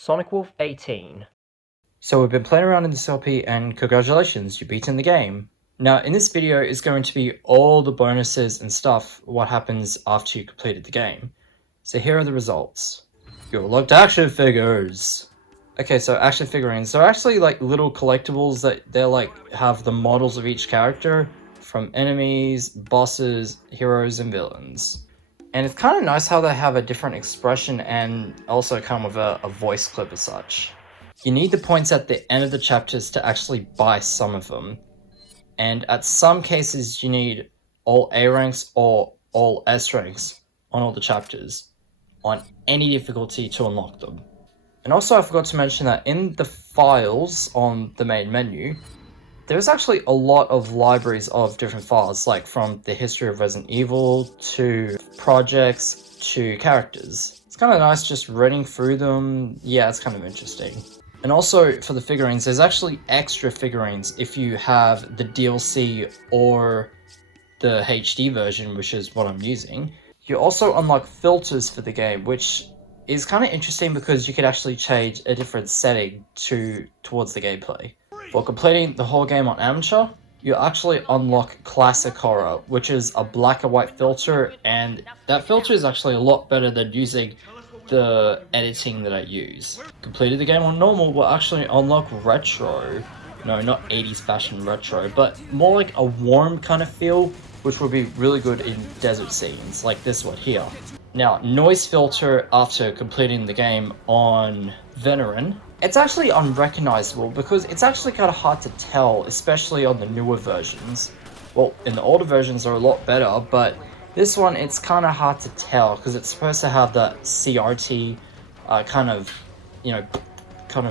Sonic Wolf 18. So we've been playing around in this LP and congratulations, you've beaten the game. Now in this video is going to be all the bonuses and stuff, what happens after you completed the game. So here are the results. You unlocked action figures! Okay, so action figurines, they're actually like little collectibles that they're like have the models of each character from enemies, bosses, heroes, and villains. And it's kind of nice how they have a different expression and also come with a voice clip as such. You need the points at the end of the chapters to actually buy some of them. And at some cases you need all A ranks or all S ranks on all the chapters, on any difficulty to unlock them. And also I forgot to mention that in the files on the main menu, there's actually a lot of libraries of different files, like from the history of Resident Evil to projects to characters. It's kind of nice just reading through them. Yeah, it's kind of interesting. And also for the figurines, there's actually extra figurines if you have the DLC or the HD version, which is what I'm using. You also unlock filters for the game, which is kind of interesting because you could actually change a different setting towards the gameplay. For completing the whole game on Amateur, you actually unlock Classic Horror, which is a black and white filter, and that filter is actually a lot better than using the editing that I use. Completed the game on Normal will actually unlock Retro. No, not 80s fashion retro, but more like a warm kind of feel, which will be really good in desert scenes, like this one here. Now, Noise Filter after completing the game on Veteran, it's actually unrecognizable because it's actually kind of hard to tell, especially on the newer versions. Well, in the older versions are a lot better, but this one it's kind of hard to tell because it's supposed to have that CRT kind of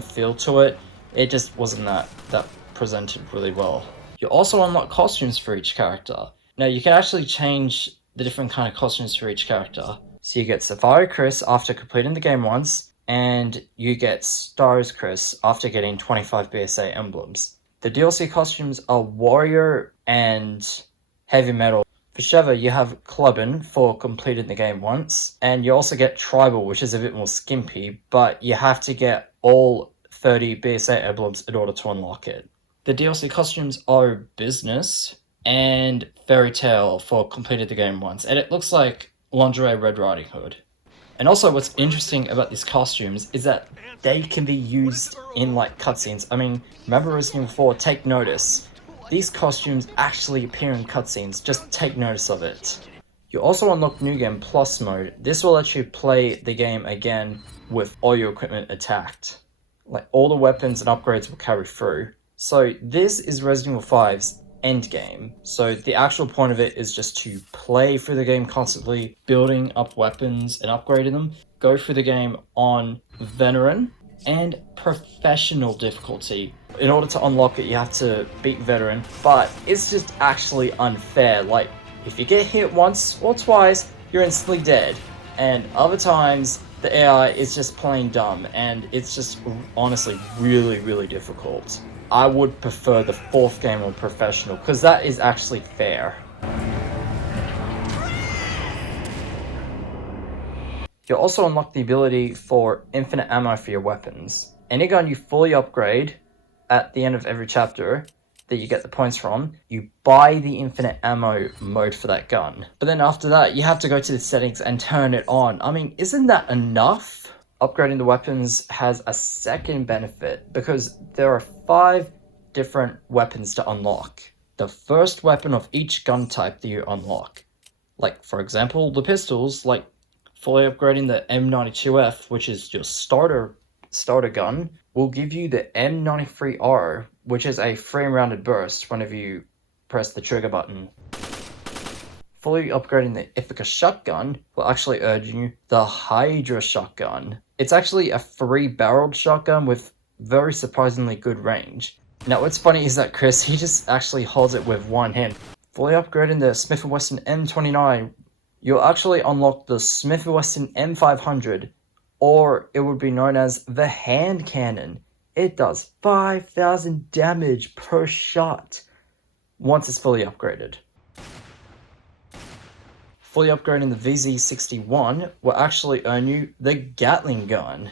feel to it. It just wasn't that presented really well. You also unlock costumes for each character. Now you can actually change the different kind of costumes for each character. So you get Safari Chris after completing the game once, and you get Stars Chris after getting 25 BSA emblems. The DLC costumes are Warrior and Heavy Metal. For Sheva, you have Clubbin for completing the game once, and you also get Tribal, which is a bit more skimpy, but you have to get all 30 BSA emblems in order to unlock it. The DLC costumes are Business and Fairy Tale for completed the game once, and it looks like Lingerie Red Riding Hood. And also what's interesting about these costumes is that they can be used in like cutscenes. I mean, remember Resident Evil 4, Take Notice. These costumes actually appear in cutscenes, just take notice of it. You also unlock New Game Plus mode. This will let you play the game again with all your equipment attacked. Like all the weapons and upgrades will carry through. So this is Resident Evil 5's end game. So the actual point of it is just to play through the game constantly, building up weapons and upgrading them. Go through the game on Veteran and Professional difficulty. In order to unlock it, you have to beat Veteran, but it's just actually unfair. Like, if you get hit once or twice, you're instantly dead. And other times, the AI is just plain dumb, and it's just honestly really, really difficult. I would prefer the fourth game on Professional, because that is actually fair. You'll also unlock the ability for infinite ammo for your weapons. Any gun you fully upgrade at the end of every chapter that you get the points from, you buy the infinite ammo mode for that gun. But then after that, you have to go to the settings and turn it on. I mean, isn't that enough? Upgrading the weapons has a second benefit because there are 5 different weapons to unlock. The first weapon of each gun type that you unlock. Like, for example, the pistols, like fully upgrading the M92F, which is your starter gun, will give you the M93R, which is a frame-rounded burst whenever you press the trigger button. Fully upgrading the Ithaca shotgun will actually earn you the Hydra shotgun. It's actually a 3-barreled shotgun with very surprisingly good range. Now what's funny is that Chris, he just actually holds it with one hand. Fully upgrading the Smith & Wesson M29, you'll actually unlock the Smith & Wesson M500, or it would be known as the hand cannon. It does 5,000 damage per shot once it's fully upgraded. Fully upgrading the VZ61 will actually earn you the Gatling gun.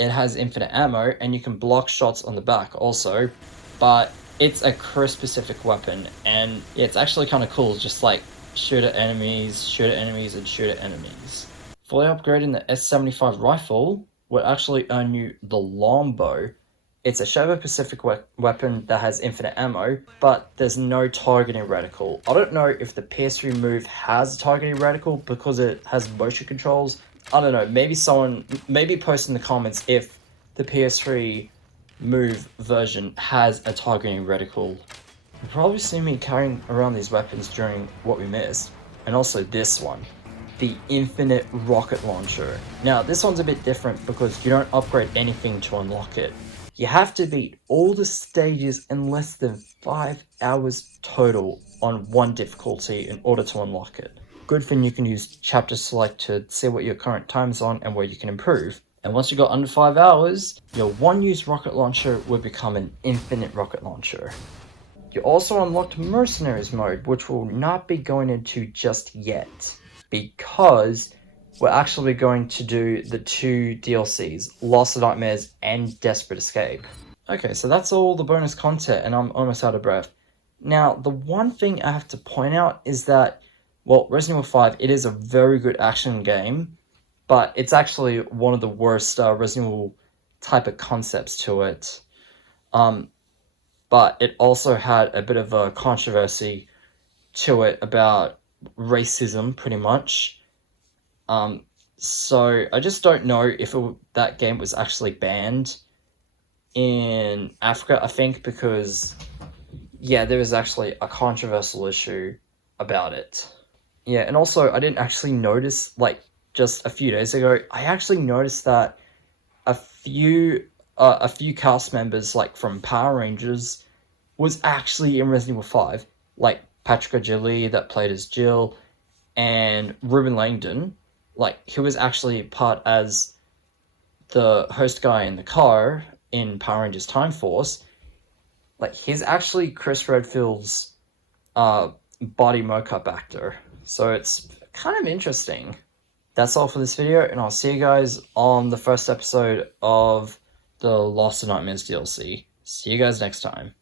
It has infinite ammo, and you can block shots on the back also, but it's a crew-specific weapon, and it's actually kind of cool, just like shoot at enemies, and shoot at enemies. Fully upgrading the S75 rifle will actually earn you the longbow. It's a Showa Pacific weapon that has infinite ammo, but there's no targeting reticle. I don't know if the PS3 Move has a targeting reticle because it has motion controls. I don't know, maybe post in the comments if the PS3 Move version has a targeting reticle. You'll probably see me carrying around these weapons during what we missed, and also this one, the Infinite Rocket Launcher. Now, this one's a bit different because you don't upgrade anything to unlock it. You have to beat all the stages in less than 5 hours total on one difficulty in order to unlock it. Good thing you can use chapter select to see what your current time is on and where you can improve. And once you got under 5 hours, your one-use rocket launcher will become an infinite rocket launcher. You also unlocked Mercenaries mode, which we'll not be going into just yet, because we're actually going to do the 2 DLCs, Lost of Nightmares and Desperate Escape. Okay, so that's all the bonus content, and I'm almost out of breath. Now, the one thing I have to point out is that, well, Resident Evil 5, it is a very good action game, but it's actually one of the worst Resident Evil type of concepts to it. But it also had a bit of a controversy to it about racism, pretty much. So I just don't know if that game was actually banned in Africa, I think, because, yeah, there was actually a controversial issue about it. Yeah, and also, I didn't actually notice, like, just a few days ago, I actually noticed that a few cast members, like, from Power Rangers was actually in Resident Evil 5, like Patrick O'Gilly that played as Jill, and Ruben Langdon, like, he was actually part as the host guy in the car in Power Rangers Time Force. Like, he's actually Chris Redfield's body mocap actor, so it's kind of interesting. That's all for this video, and I'll see you guys on the first episode of the Lost of Nightmares DLC. See you guys next time.